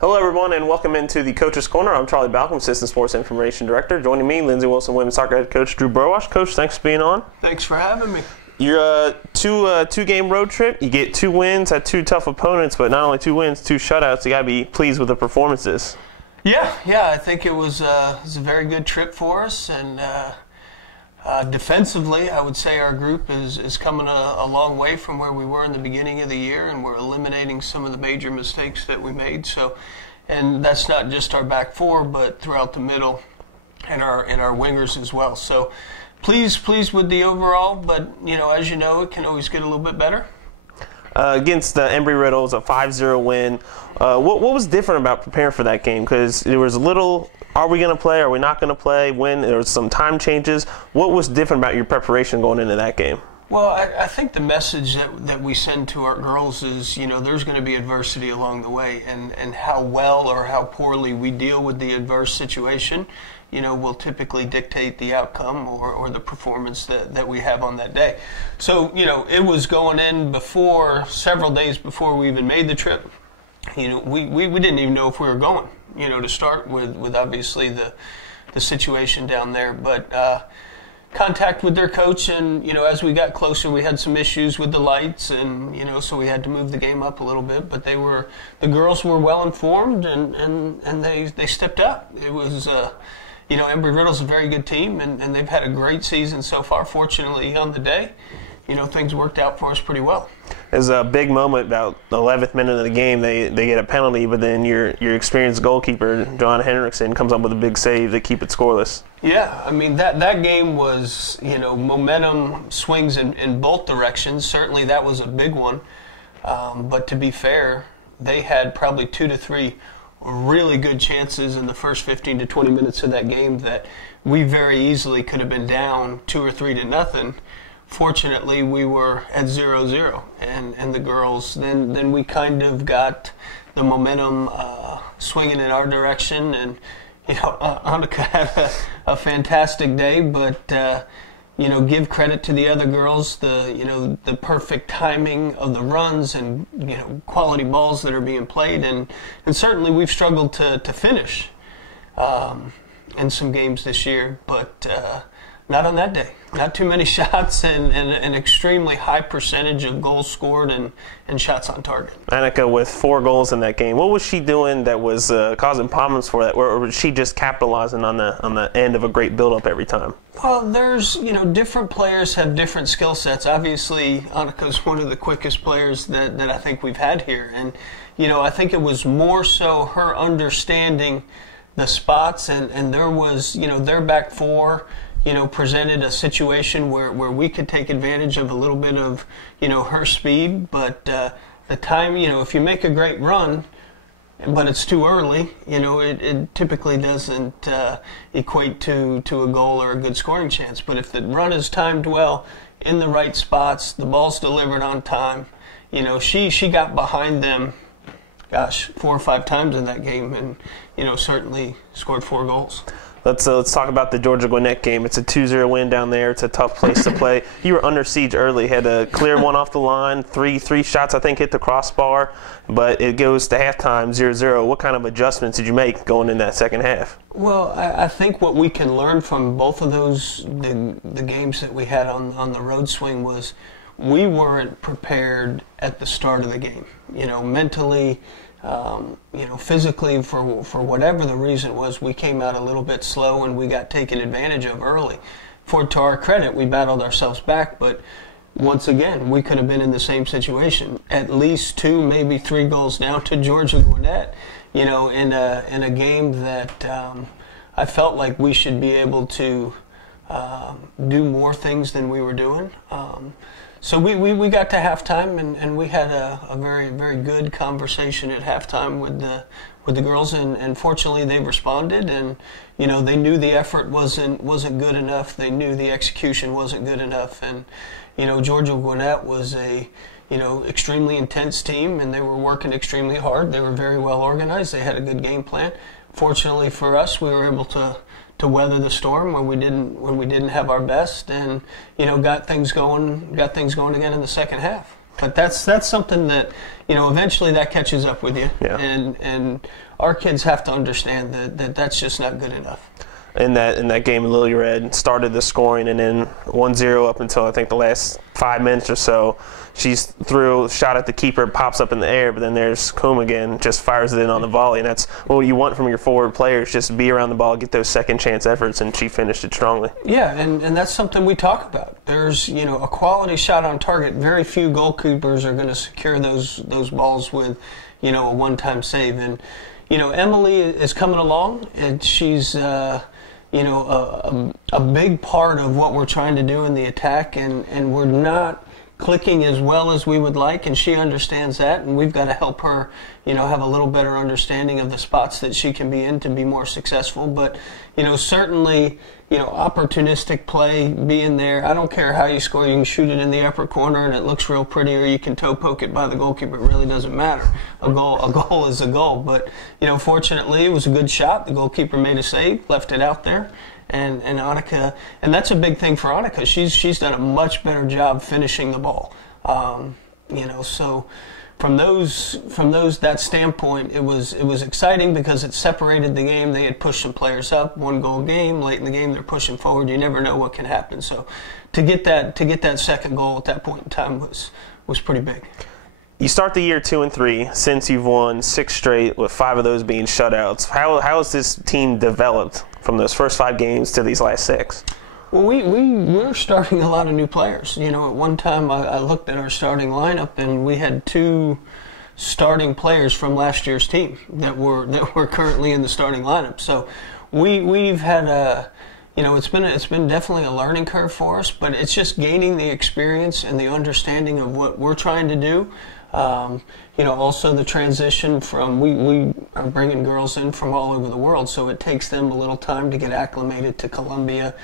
Hello, everyone, and welcome into the Coach's Corner. I'm Charlie Balcom, Assistant Sports Information Director. Joining me, Lindsey Wilson, Women's Soccer Head Coach Drew Burwash. Coach, thanks for being on. Thanks for having me. Your two-game road trip. You get 2 wins at 2 tough opponents, but not only 2 wins, 2 shutouts. You got to be pleased with the performances. Yeah, I think it was a very good trip for us, and defensively, I would say our group is coming a long way from where we were in the beginning of the year, and we're eliminating some of the major mistakes that we made. So, and that's not just our back four, but throughout the middle and our wingers as well. So, pleased with the overall, but as you know, it can always get a little bit better. Against the Embry-Riddle, a 5-0 win. What was different about preparing for that game? Because there was a little, are we going to play, are we not going to play, when there was some time changes. What was different about your preparation going into that game? Well, I think the message that we send to our girls is, there's going to be adversity along the way, and how well or how poorly we deal with the adverse situation, will typically dictate the outcome or the performance that we have on that day. So, it was going in several days before we even made the trip. We didn't even know if we were going, to start with obviously the situation down there. But contact with their coach, and, as we got closer, we had some issues with the lights, and, so we had to move the game up a little bit. But the girls were well informed, and they stepped up. It was, Embry-Riddle's a very good team, and they've had a great season so far. Fortunately, on the day, things worked out for us pretty well. There's a big moment about the 11th minute of the game. They get a penalty, but then your experienced goalkeeper, John Henriksen, comes up with a big save to keep it scoreless. Yeah, I mean, that game was, momentum swings in both directions. Certainly that was a big one. But to be fair, they had probably 2 to 3 really good chances in the first 15 to 20 minutes of that game that we very easily could have been down 2 or 3 to nothing. Fortunately, we were at 0-0, and the girls, then we kind of got the momentum swinging in our direction, and Annika had a fantastic day, but give credit to the other girls, the perfect timing of the runs and quality balls that are being played, and certainly we've struggled to finish in some games this year, but not on that day. Not too many shots, and an extremely high percentage of goals scored and shots on target. Annika with 4 goals in that game. What was she doing that was causing problems for that, or was she just capitalizing on the end of a great build-up every time? Well, there's, different players have different skill sets. Obviously, Annika's one of the quickest players that I think we've had here. And, I think it was more so her understanding the spots, and there was, their back four, presented a situation where we could take advantage of a little bit of, her speed. But the time, if you make a great run, but it's too early, it typically doesn't equate to a goal or a good scoring chance. But if the run is timed well, in the right spots, the ball's delivered on time, she got behind them, 4 or 5 times in that game, and, certainly scored 4 goals. Let's talk about the Georgia-Gwinnett game. It's a 2-0 win down there. It's a tough place to play. You were under siege early. Had a clear one off the line. Three shots, I think, hit the crossbar. But it goes to halftime, 0-0. What kind of adjustments did you make going in that second half? Well, I think what we can learn from both of those, the games that we had on the road swing, was we weren't prepared at the start of the game. Mentally, physically, for whatever the reason was, we came out a little bit slow and we got taken advantage of early. To our credit, we battled ourselves back, but once again, we could have been in the same situation. At least 2, maybe 3 goals down to Georgia-Gwinnett, in a game that I felt like we should be able to do more things than we were doing. So we got to halftime, and we had a very, very good conversation at halftime with the girls, and fortunately they responded, and they knew the effort wasn't good enough. They knew the execution wasn't good enough, and Georgia-Gwinnett was a extremely intense team, and they were working extremely hard. They were very well organized. They had a good game plan. Fortunately for us, we were able to weather the storm when we didn't have our best, and got things going again in the second half. But that's something that, eventually that catches up with you. Yeah. And our kids have to understand that that's just not good enough. In that game, Lily Red started the scoring, and then 1-0 up until I think the last 5 minutes or so. She's threw, shot at the keeper, pops up in the air, but then there's Coombe again, just fires it in on the volley, and that's what you want from your forward players, just be around the ball, get those second chance efforts, and she finished it strongly. Yeah, and that's something we talk about. There's, a quality shot on target. Very few goalkeepers are going to secure those balls with, a one-time save. And, Emily is coming along, and she's, a big part of what we're trying to do in the attack, and we're not clicking as well as we would like, and she understands that, and we've got to help her, have a little better understanding of the spots that she can be in to be more successful. But, certainly, opportunistic play, being there. I don't care how you score. You can shoot it in the upper corner, and it looks real pretty, or you can toe poke it by the goalkeeper. It really doesn't matter. A goal is a goal. But, fortunately, it was a good shot. The goalkeeper made a save, left it out there. And Annika, and that's a big thing for Annika. She's done a much better job finishing the ball. So from that standpoint, it was exciting because it separated the game. They had pushed some players up, 1-goal game. Late in the game, they're pushing forward. You never know what can happen. So to get that second goal at that point in time was pretty big. You start the year 2-3 since you've won 6 straight, with 5 of those being shutouts. How has this team developed from those first 5 games to these last 6? Well, we're starting a lot of new players. At one time I looked at our starting lineup, and we had 2 starting players from last year's team that were currently in the starting lineup. So we've had it's been definitely a learning curve for us, but it's just gaining the experience and the understanding of what we're trying to do. Also the transition from, we are bringing girls in from all over the world, so it takes them a little time to get acclimated to Columbia,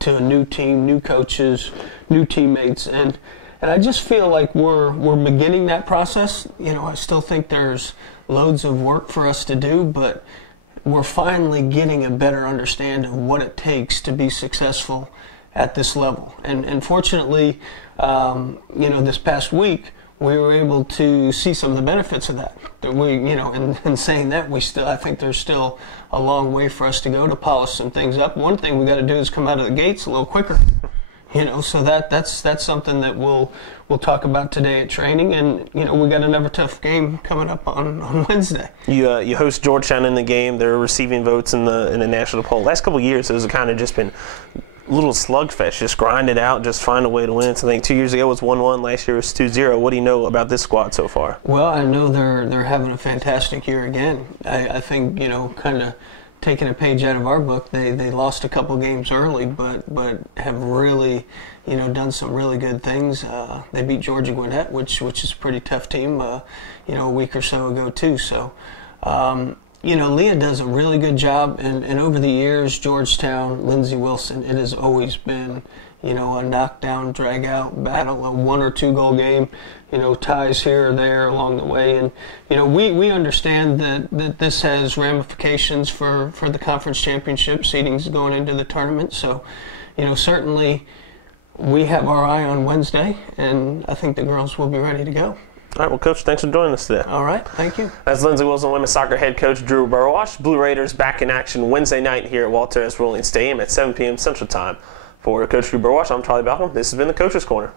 to a new team, new coaches, new teammates, and I just feel like we're beginning that process. I still think there's loads of work for us to do, but we're finally getting a better understanding of what it takes to be successful at this level. And fortunately, this past week, we were able to see some of the benefits of that. That we, in saying that, I think there's still a long way for us to go to polish some things up. One thing we got to do is come out of the gates a little quicker. So that's something that we'll talk about today at training, and we got another tough game coming up on Wednesday. You host Georgetown in the game. They're receiving votes in the national poll. Last couple of years, those have kind of just been little slugfest, just grind it out, just find a way to win. So I think 2 years ago was 1-1, last year was 2-0. What do you know about this squad so far? Well, I know they're having a fantastic year again. I think kind of taking a page out of our book, they lost a couple games early, but have really done some really good things. They beat Georgia Gwinnett, which is a pretty tough team, a week or so ago too. So. Leah does a really good job, and over the years, Georgetown, Lindsey Wilson, it has always been, a knockdown, drag-out battle, a 1 or 2 goal game, ties here or there along the way. And, we understand that this has ramifications for the conference championship seedings going into the tournament. So, certainly we have our eye on Wednesday, and I think the girls will be ready to go. All right, well, Coach, thanks for joining us today. All right, thank you. That's Lindsey Wilson women's soccer head coach Drew Burwash. Blue Raiders back in action Wednesday night here at Walter S. Rolling Stadium at 7 p.m. Central Time. For Coach Drew Burwash, I'm Charlie Balcom. This has been the Coach's Corner.